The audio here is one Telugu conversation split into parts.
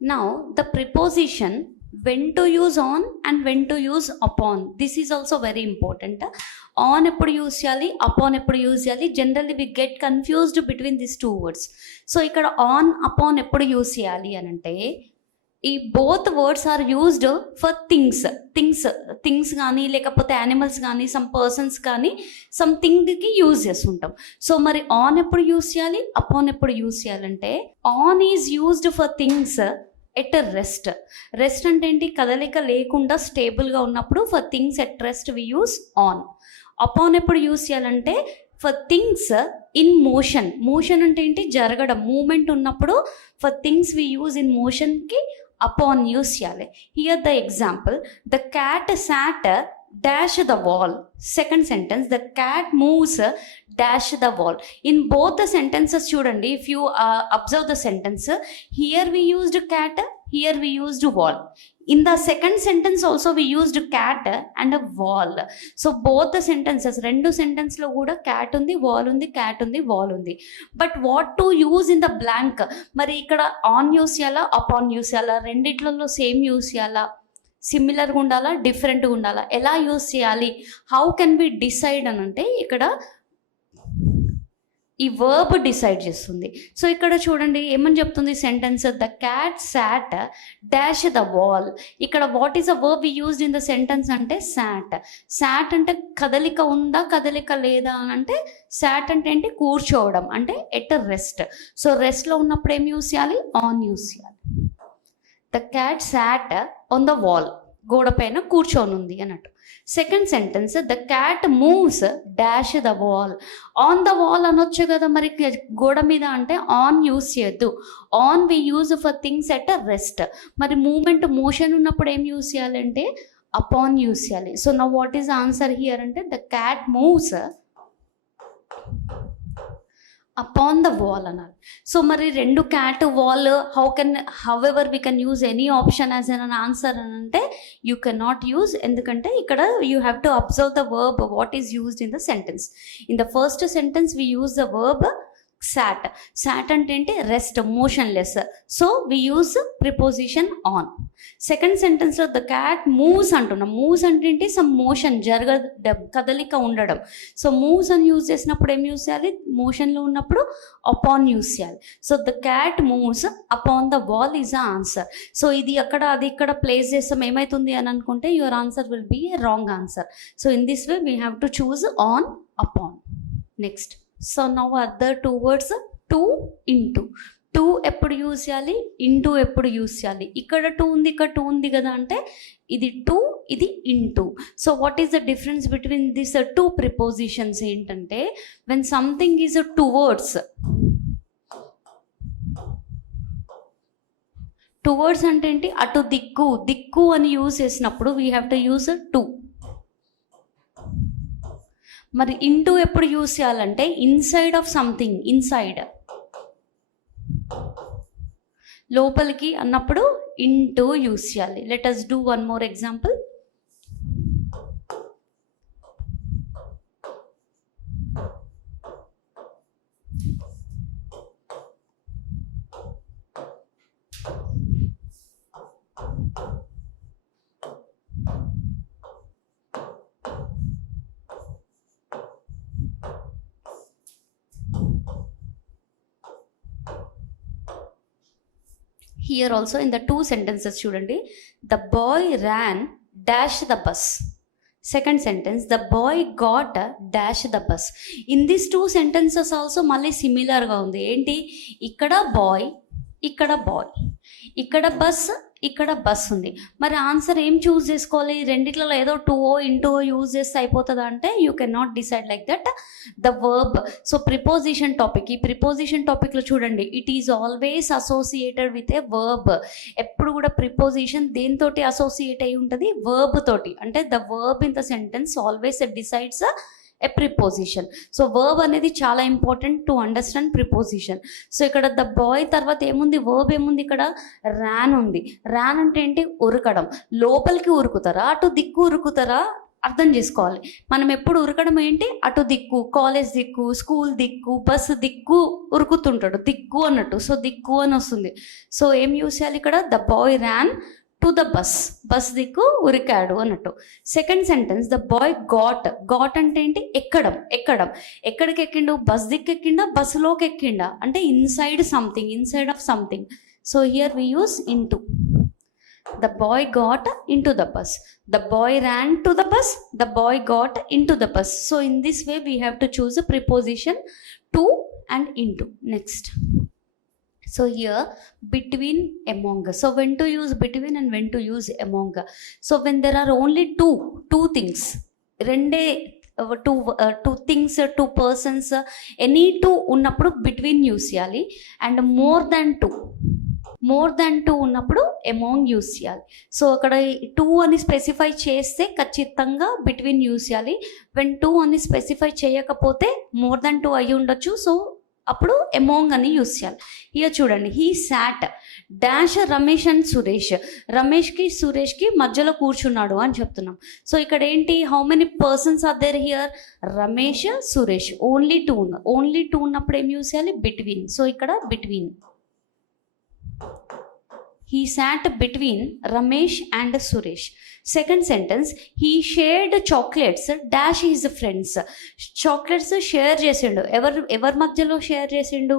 Now, the preposition when to use on and when to use upon. This is also very important. On ఎప్పుడు యూజ్ చేయాలి, అపాన్ ఎప్పుడు యూజ్ చేయాలి. Generally we get confused between this two words. So ఇక్కడ ఆన్ అపాన్ ఎప్పుడు యూజ్ చేయాలి అని అంటే, ఈ both words are used for things కానీ లేకపోతే యానిమల్స్ కానీ సమ్ పర్సన్స్ కానీ సమ్ థింగ్కి యూజ్ చేస్తుంటాం. సో మరి ఆన్ ఎప్పుడు యూజ్ చేయాలి, అపాన్ ఎప్పుడు యూజ్ చేయాలంటే, on is used for things at rest. Rest అంటే ఏంటి, కదలిక లేకుండా స్టేబుల్గా ఉన్నప్పుడు for things at rest we use on. Upon ఎప్పుడు యూజ్ చేయాలంటే for things in motion. Motion అంటే ఏంటి, జరగడం, మూమెంట్ ఉన్నప్పుడు for things we use in మోషన్కి అపాన్ యూజ్ చేయాలి. Here the example, the cat sat dash the wall. Second sentence, the cat moves dash the wall. In both the sentences chudandi, if you observe the sentence, here we used cat, here we used wall. In the second sentence also we used cat and a wall. So both the sentences, rendu sentence lo kuda cat undi, wall undi, cat undi, wall undi. But what to use in the blank? Mari ikkada on use cheyala, upon use cheyala, renditlalo same use cheyala, సిమిలర్గా ఉండాలా, డిఫరెంట్గా ఉండాలా, ఎలా యూజ్ చేయాలి, హౌ కెన్ బి డిసైడ్ అని అంటే ఇక్కడ ఈ వర్బ్ డిసైడ్ చేస్తుంది. సో ఇక్కడ చూడండి ఏమని చెప్తుంది sentence, the cat sat dash the wall. ఇక్కడ what is a verb we used in the sentence అంటే సాట్. సాట్ అంటే కదలిక ఉందా, కదలిక లేదా అని అంటే, సాట్ అంటే ఏంటి, కూర్చోవడం, అంటే ఎట్ రెస్ట్. సో రెస్ట్లో ఉన్నప్పుడు ఏం యూజ్ చేయాలి, ఆన్ యూజ్ చేయాలి. The cat sat on the wall, గోడ పైన కూర్చొని ఉంది అన్నట్టు. Second sentence, the cat moves dash the wall. On the wall అనొచ్చు కదా, మరి గోడ మీద అంటే ఆన్ యూజ్ చేయొద్దు. On we use for things at rest. మరి మూమెంట్, మోషన్ ఉన్నప్పుడు ఏం యూజ్ చేయాలంటే అపాన్ యూజ్ చేయాలి. So now what is answer here అంటే, the cat moves upon the wall అన్నారు. సో మరి రెండు cat wall, however we can use any option as an answer అని అంటే, యూ కెన్ నాట్ యూజ్. ఎందుకంటే ఇక్కడ you have to observe the verb what is used in the sentence. In the first sentence we use the verb sat. Sat అంటే ఏంటి, rest, motionless. So we use preposition on. Second సెంటెన్స్లో ద క్యాట్ మూవ్స్ అంటున్నాం. మూవ్స్ అంటే ఏంటి, సమ్ మోషన్, కదలిక ఉండడం. సో మూవ్స్ అని యూజ్ చేసినప్పుడు ఏం యూజ్ చేయాలి, మోషన్లో ఉన్నప్పుడు అపాన్ యూజ్ చేయాలి. So the cat moves upon the wall is a answer. So ఇది అక్కడ అది ఇక్కడ ప్లేస్ చేస్తాం, ఏమవుతుంది అని అనుకుంటే your answer will be a wrong answer. So in this way we have to choose on, upon. Next, so now other two words, to, into. To ఎప్పుడు యూజ్ చేయాలి, ఇంటూ ఎప్పుడు యూజ్ చేయాలి. ఇక్కడ టూ ఉంది, ఇక్కడ టూ ఉంది కదా అంటే, ఇది టు, ఇది into. So what is the difference between this two prepositions ఏంటంటే, when something is towards, towards అంటే ఏంటి, అటు దిక్కు, దిక్కు అని యూజ్ చేసినప్పుడు we have to use to. మరి ఇంటూ ఎప్పుడు యూజ్ చేయాలంటే, ఇన్సైడ్ ఆఫ్ సంథింగ్, ఇన్సైడ్, లోపలికి అన్నప్పుడు ఇంటూ యూజ్ చేయాలి. Let us do one more example. Here also in the two sentences చూడండి, the boy ran dash the bus. Second sentence, the boy got dash the bus. In these two sentences also మళ్ళీ సిమిలర్గా ఉంది. ఏంటి, ఇక్కడ బాయ్, ఇక్కడ బాయ్, ఇక్కడ బస్, ఇక్కడ బస్ ఉంది. మరి ఆన్సర్ ఏం చూస్ చేసుకోవాలి, రెండిట్లలో ఏదో టూ ఇంటూ యూజ్ చేస్తే అయిపోతుందా అంటే, you can not decide like that. The verb, so preposition topic, ఈ ప్రిపోజిషన్ టాపిక్లో చూడండి, it is always associated with a verb. ఎప్పుడు కూడా ప్రిపోజిషన్ దేనితోటి అసోసియేట్ అయి ఉంటుంది, వర్బ్ తోటి. అంటే the verb in the sentence always decides a preposition. So verb అనేది చాలా important to understand preposition. So ఇక్కడ ద బాయ్ తర్వాత ఏముంది, వర్బ్ ఏముంది, ఇక్కడ ర్యాన్ ఉంది. ర్యాన్ అంటే ఏంటి, ఉరకడం. లోపలికి ఉరుకుతారా, అటు దిక్కు ఉరుకుతారా, అర్థం చేసుకోవాలి. మనం ఎప్పుడు ఉరకడం ఏంటి, అటు దిక్కు, కాలేజ్ దిక్కు, స్కూల్ దిక్కు, బస్సు దిక్కు ఉరుకుతుంటాడు, దిక్కు అన్నట్టు. సో దిక్కు అని వస్తుంది. సో ఏం యూస్ చేయాలి ఇక్కడ, the boy Ryan to the bus దిక్కు ఉరికాడు అన్నట్టు. Second sentence, the boy got అంటే ఏంటి, ఎక్కడం. ఎక్కడికి ఎక్కిండు, బస్ దిక్కు ఎక్కిండా, బస్సులోకి ఎక్కిండా అంటే inside of something. So here we use into. The boy got into the bus. The boy ran to the bus. The boy got into the bus. So in this way we have to choose a preposition to and into. Next. So here between, among. So when to use between and when to use among. So when there are only two things, two things, two persons, any two ఉన్నప్పుడు between యూస్ చేయాలి. అండ్ మోర్ దాన్ టూ ఉన్నప్పుడు అమాంగ్ యూస్ చేయాలి. సో అక్కడ 2 అని స్పెసిఫై చేస్తే ఖచ్చితంగా బిట్వీన్ యూస్ చేయాలి. వెన్ 2 అని స్పెసిఫై చేయకపోతే మోర్ దాన్ 2 అయ్యి ఉండొచ్చు. సో అప్పుడు అమాంగ్ అని యూస్ చేయాలి. ఇక చూడండి, he sat dash Ramesh and Suresh. రమేష్కి సురేష్కి మధ్యలో కూర్చున్నాడు అని చెప్తున్నాం. సో ఇక్కడ ఏంటి, how many persons are there here, Ramesh, Suresh. Only two ఉన్నప్పుడు ఏం యూస్ చేయాలి, బిట్వీన్. సో ఇక్కడ between. He sat between Ramesh and Suresh. Second sentence, he shared chocolates dash his friends. Chocolates share చేసిండు, ఎవరి మధ్యలో షేర్ చేసిండు,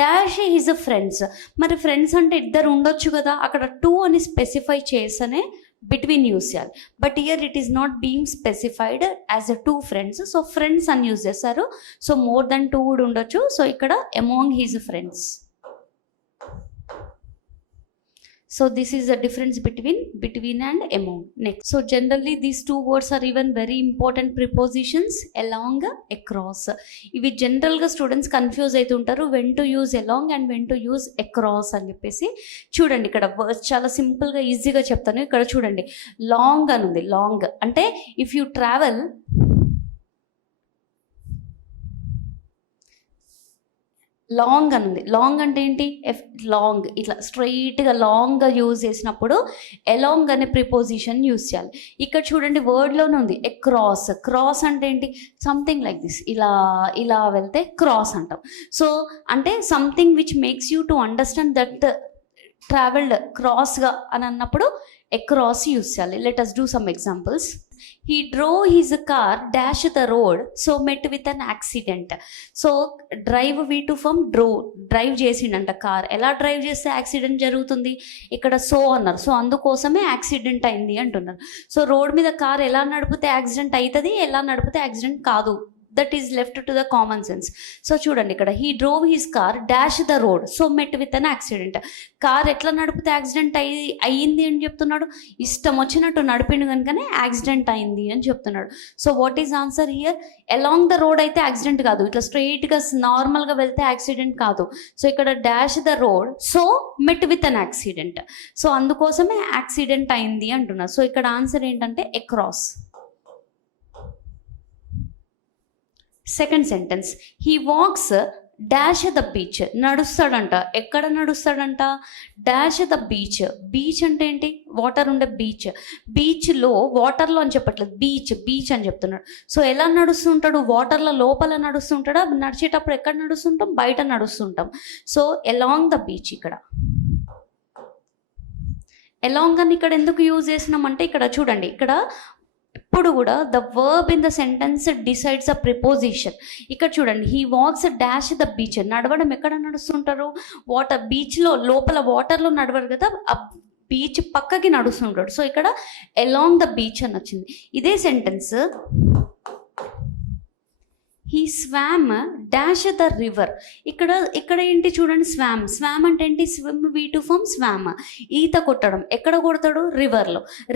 డాష్ హిజ్ ఫ్రెండ్స్. మరి ఫ్రెండ్స్ అంటే ఇద్దరు ఉండొచ్చు కదా, అక్కడ 2 అని స్పెసిఫై చేస్తేనే బిట్వీన్ యూస్ చేయాలి. But here it is not being specified as a 2 friends. So friends అని యూస్ చేస్తారు. సో మోర్ దెన్ 2 కూడా ఉండొచ్చు. సో ఇక్కడ among his friends. So this is the difference between and among. Next, so generally these 2 words are even very important prepositions, along, across. ఇవి జనరల్ గా స్టూడెంట్స్ కన్ఫ్యూజ్ అవుతుంటారు, when to use along and when to use across అని చెప్పేసి. చూడండి ఇక్కడ వర్డ్స్ చాలా సింపుల్ గా ఈజీగా చెప్తాను. ఇక్కడ చూడండి, లాంగ్ అని ఉంది. లాంగ్ అంటే ఇఫ్ యూ ట్రావెల్, లాంగ్ అని ఉంది. లాంగ్ అంటే ఏంటి, లాంగ్ ఇట్లా స్ట్రైట్గా లాంగ్గా యూజ్ చేసినప్పుడు ఎలాంగ్ అనే ప్రిపోజిషన్ యూజ్ చేయాలి. ఇక్కడ చూడండి వర్డ్లోనే ఉంది అక్రాస్. క్రాస్ అంటే ఏంటి, సంథింగ్ లైక్ దిస్, ఇలా వెళ్తే క్రాస్ అంటాం. సో అంటే something which makes you to understand that travelled క్రాస్గా అని అన్నప్పుడు అక్రాస్ యూజ్ చేయాలి. Let us do some examples. He drove his car dash the road, so met with an accident. So drive V2 from drive చేసిండంట కార్. ఎలా డ్రైవ్ చేస్తే యాక్సిడెంట్ జరుగుతుంది, ఇక్కడ సో అన్నారు. సో అందుకోసమే యాక్సిడెంట్ అయింది అంటున్నారు. సో రోడ్ మీద కార్ ఎలా నడిపితే యాక్సిడెంట్ అవుతుంది, ఎలా నడిపితే యాక్సిడెంట్ కాదు, that is left to the common sense. So చూడండి ఇక్కడ, he drove his car dash the road, so met with an accident. Car ఎట్లా నడిపితే యాక్సిడెంట్ అయ్యింది అని చెప్తున్నాడు, ఇష్టం వచ్చినట్టు నడిపిండు కనుకనే యాక్సిడెంట్ అయింది అని చెప్తున్నాడు. So what is answer here, along the road అయితే యాక్సిడెంట్ కాదు, ఇట్లా స్ట్రైట్గా నార్మల్గా వెళ్తే యాక్సిడెంట్ కాదు. సో ఇక్కడ dash the road, so met with an accident. So అందుకోసమే యాక్సిడెంట్ అయింది అంటున్నారు. సో ఇక్కడ ఆన్సర్ ఏంటంటే across. Second sentence, he walks dash the beach. నడుస్తాడంట, ఎక్కడ నడుస్తాడంట, డాష్ ద బీచ్. బీచ్ అంటే ఏంటి, వాటర్ ఉండే బీచ్. బీచ్లో, వాటర్లో అని చెప్పట్లేదు, బీచ్ అని చెప్తున్నాడు. సో ఎలా నడుస్తుంటాడు, వాటర్లో లోపల నడుస్తుంటాడా, నడిచేటప్పుడు ఎక్కడ నడుస్తుంటాం, బయట నడుస్తుంటాం. So along the beach. ఇక్కడ అలాంగ్ అని ఇక్కడ ఎందుకు యూజ్ చేసినామంటే, ఇక్కడ చూడండి, ఇక్కడ ఎప్పుడు కూడా the verb in the sentence decides a preposition. ఇక్కడ చూడండి, he walks dash the beach. నడవడం ఎక్కడ నడుస్తుంటారు, వాటర్, బీచ్లో లోపల వాటర్లో నడవరు కదా, బీచ్ పక్కకి నడుస్తుంటాడు. సో ఇక్కడ అలాంగ్ ద బీచ్ అని వచ్చింది. ఇదే sentence, he swarm dash the river. ఇక్కడ ఏంటి చూడండి, స్వామ్ అంటే ఏంటి, స్విమ్ V2 ఫ్రమ్ స్వామ్. ఈత కొట్టడం, ఎక్కడ కొడతాడు,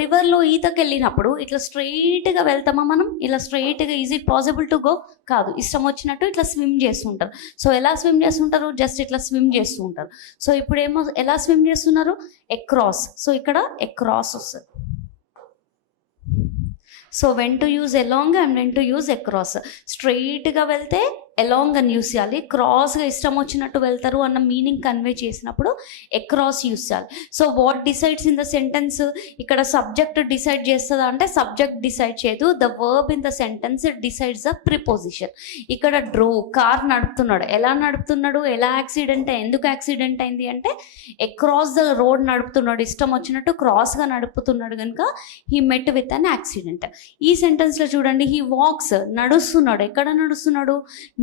రివర్లో ఈతకి వెళ్ళినప్పుడు ఇట్లా స్ట్రైట్గా వెళ్తామా మనం, ఇలా స్ట్రైట్గా is it possible to go, కాదు, ఇష్టం వచ్చినట్టు ఇట్లా స్విమ్ చేస్తుంటారు. సో ఎలా స్విమ్ చేస్తుంటారు, జస్ట్ ఇట్లా స్విమ్ చేస్తూ ఉంటారు. సో ఇప్పుడు ఎలా స్విమ్ చేస్తున్నారు, అక్రాస్. సో ఇక్కడ అక్రాస్ వస్తుంది. So when to use along and when to use across. స్ట్రైట్గా వెళ్తే అలాంగ్ అని యూస్ చేయాలి. క్రాస్గా ఇష్టం వచ్చినట్టు వెళ్తారు అన్న మీనింగ్ కన్వే చేసినప్పుడు అక్రాస్ యూస్ చేయాలి. So what decides in the sentence, ఇక్కడ సబ్జెక్ట్ డిసైడ్ చేస్తుందా అంటే సబ్జెక్ట్ డిసైడ్ చేయదు. The verb in the sentence decides the preposition. ఇక్కడ కార్ నడుపుతున్నాడు. ఎలా నడుపుతున్నాడు, ఎలా యాక్సిడెంట్, ఎందుకు యాక్సిడెంట్ అయింది అంటే అక్రాస్ ద రోడ్ నడుపుతున్నాడు, ఇష్టం వచ్చినట్టు క్రాస్గా నడుపుతున్నాడు కనుక he met with an accident. ఈ సెంటెన్స్లో చూడండి, హీ వాక్స్, నడుస్తున్నాడు. ఎక్కడ నడుస్తున్నాడు,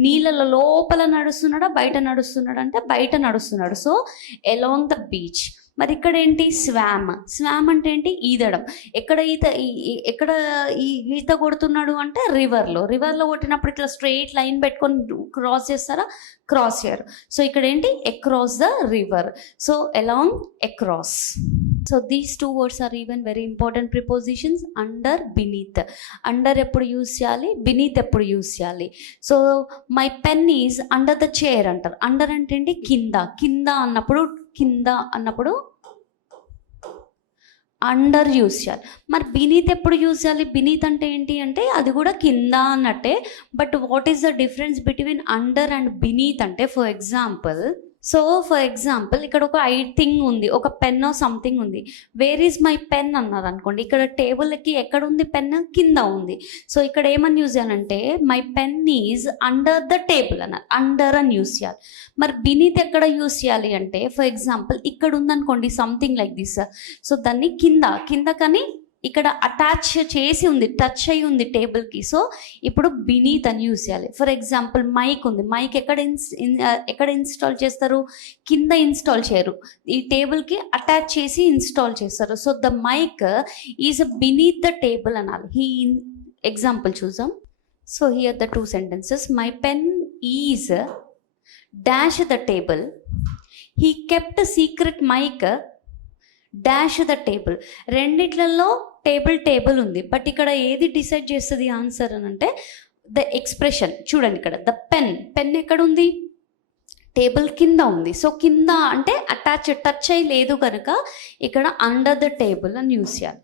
నీళ్ళ లోపల నడుస్తున్నాడా బయట నడుస్తున్నాడు అంటే బయట నడుస్తున్నాడు. So along the beach. మరి ఇక్కడ ఏంటి, స్వామ్ అంటే ఏంటి, ఈదడం. ఎక్కడ ఈత కొడుతున్నాడు అంటే రివర్లో కొట్టినప్పుడు ఇట్లా స్ట్రెయిట్ లైన్ పెట్టుకొని క్రాస్ చేస్తారా, క్రాస్ చేయరు. సో ఇక్కడ ఏంటి, across the river. So along, across. So these two words are even very important prepositions. Under, beneath. Under ఎప్పుడు యూజ్ చేయాలి, బినీత్ ఎప్పుడు యూజ్ చేయాలి. So my pen is under the chair అంటారు. అండర్ అంటే ఏంటి, కింద అన్నప్పుడు అండర్ యూజ్ చేయాలి. మరి బినీత్ ఎప్పుడు యూజ్ చేయాలి, బినీత్ అంటే ఏంటి అంటే అది కూడా కింద అన్నట్టే. But what is the difference between under and beneath అంటే, ఫర్ ఎగ్జాంపుల్ ఇక్కడ ఒక థింగ్ ఉంది, ఒక పెన్ సంథింగ్ ఉంది. వేర్ ఈజ్ మై పెన్ అన్నారు అనుకోండి, ఇక్కడ టేబుల్కి ఎక్కడ ఉంది పెన్, కింద ఉంది. సో ఇక్కడ ఏమని యూజ్ చేయాలంటే my pen is under the table అన్నారు, అండర్ అని యూజ్ చేయాలి. మరి బినీత్ ఎక్కడ యూజ్ చేయాలి అంటే, ఫర్ ఎగ్జాంపుల్ ఇక్కడ ఉందనుకోండి సంథింగ్ లైక్ దిస్. సో దాన్ని కింద కానీ ఇక్కడ అటాచ్ చేసి ఉంది, టచ్ అయి ఉంది టేబుల్కి. సో ఇప్పుడు బినీత్ అని యూజ్ చేయాలి. ఫర్ ఎగ్జాంపుల్ మైక్ ఉంది, మైక్ ఎక్కడ ఇన్స్టాల్ చేస్తారు, కింద ఇన్స్టాల్ చేయరు, ఈ టేబుల్కి అటాచ్ చేసి ఇన్స్టాల్ చేస్తారు. So the mic is beneath the table అనాలి. ఎగ్జాంపుల్ చూద్దాం. So here the two sentences. My pen is dash the table, he kept secret mic dash the table. రెండిట్లలో టేబుల్ ఉంది, బట్ ఇక్కడ ఏది డిసైడ్ చేస్తుంది ఆన్సర్ అని అంటే ద ఎక్స్ప్రెషన్. చూడండి ఇక్కడ ద పెన్ ఎక్కడ ఉంది, టేబుల్ కింద ఉంది. సో కింద అంటే టచ్ అయి లేదు కనుక ఇక్కడ అండర్ ద టేబుల్ అని యూజ్ చేయాలి.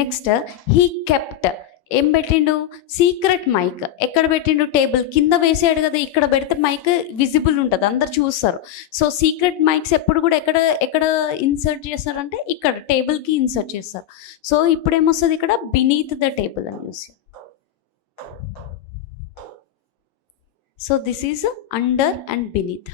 నెక్స్ట్ హీ కెప్ట్, ఏం పెట్టిండు, సీక్రెట్ మైక్. ఎక్కడ పెట్టిండు, టేబుల్ కింద వేసాడు కదా, ఇక్కడ పెడితే మైక్ విజిబుల్ ఉంటుంది, అందరు చూస్తారు. సో సీక్రెట్ మైక్స్ ఎప్పుడు కూడా ఎక్కడ ఇన్సర్ట్ చేస్తారంటే ఇక్కడ టేబుల్కి ఇన్సర్ట్ చేస్తారు. సో ఇప్పుడు ఏమొస్తుంది, ఇక్కడ బినీత్ ద టేబుల్ అని use. So this is under and beneath.